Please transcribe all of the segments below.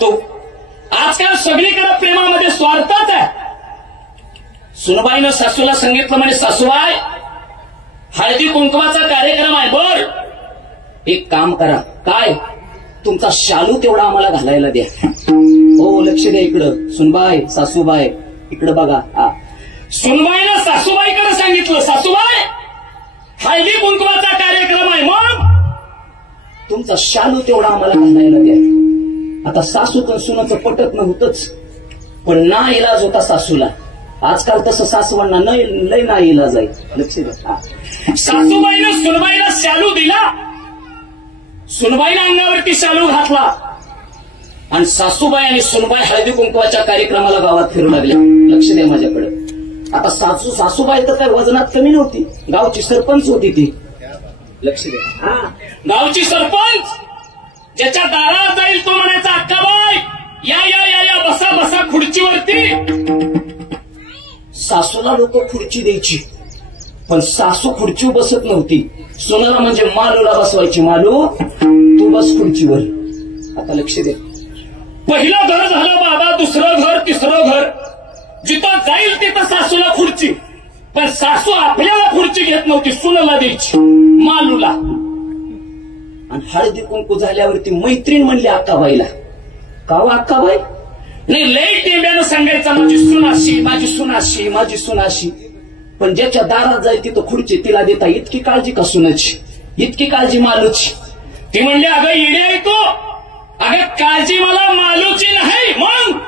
असतो. आजकाल सगळीकडे प्रेमामध्ये स्वार्थच आहे. सुनबाईनं सासूला सांगितलं, म्हणजे सासूबाई हळदी कुंकवाचा कार्यक्रम आहे, बर एक काम करा, काय तुमचा शालू तेवढा आम्हाला घालायला द्या. हो लक्ष द्या इकडं, सुनबाई सासूबाई इकडं बघा. सुनबाईनं सासूबाईकडे सांगितलं, सासूबाई हळदी कुंकवाचा कार्यक्रम आहे, मग तुमचा शालू तेवढा आम्हाला घालायला द्या. आता सासू तर सुनाचं पटत नव्हतंच, पण ना इलाज होता सासूला. आजकाल तसं सासवांना लय ना इलाज आहे. लक्ष द्या. सासूबाईनं सुनबाईला शालू दिला, सुनबाईला अंगावरती शालू घातला आणि सासूबाई आणि सुनबाई हळदी कुंकवाच्या कार्यक्रमाला गावात फिरू लागल्या. लक्ष द्या माझ्याकडे. आता सासूबाई तर काय वजनात कमी नव्हती, गावची सरपंच होती ती. लक्ष द्या. गावची सरपंच ज्याच्या दारात जाईल तो म्हणायचा, अक्काबाई या या या या बसा बसा खुर्चीवरती. सासूला लोक खुर्ची द्यायची, पण सासू खुर्चीवर बसत नव्हती. सुनाला म्हणजे मालूला बसवायची, मालू तू बस खुर्चीवर. आता लक्ष दे. पहिलं घर झालं बाबा, दुसरं घर, तिसरं घर, जिथं जाईल तिथं सासूला खुर्ची. पण सासू आपल्याला खुर्ची घेत नव्हती, सुनाला द्यायची, मालूला. आणि हळदी कुंकू झाल्यावरती मैत्रीण म्हणली अक्काबाईला, का वा अक्काबाई? नाही लय टेंब्यानं सांगायचं, माझी सुनाशी माझी सुनाशी माझी सुनाशी. पण ज्याच्या दारात जाईल तिथं खुर्ची तिला देता इतकी काळजी का सुनाची, इतकी काळजी मालूची. ती म्हणली, अगं येणे आहे तो, अगं काळजी मला मालूची नाही, मग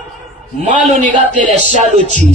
मालूने घातलेल्या शालूची.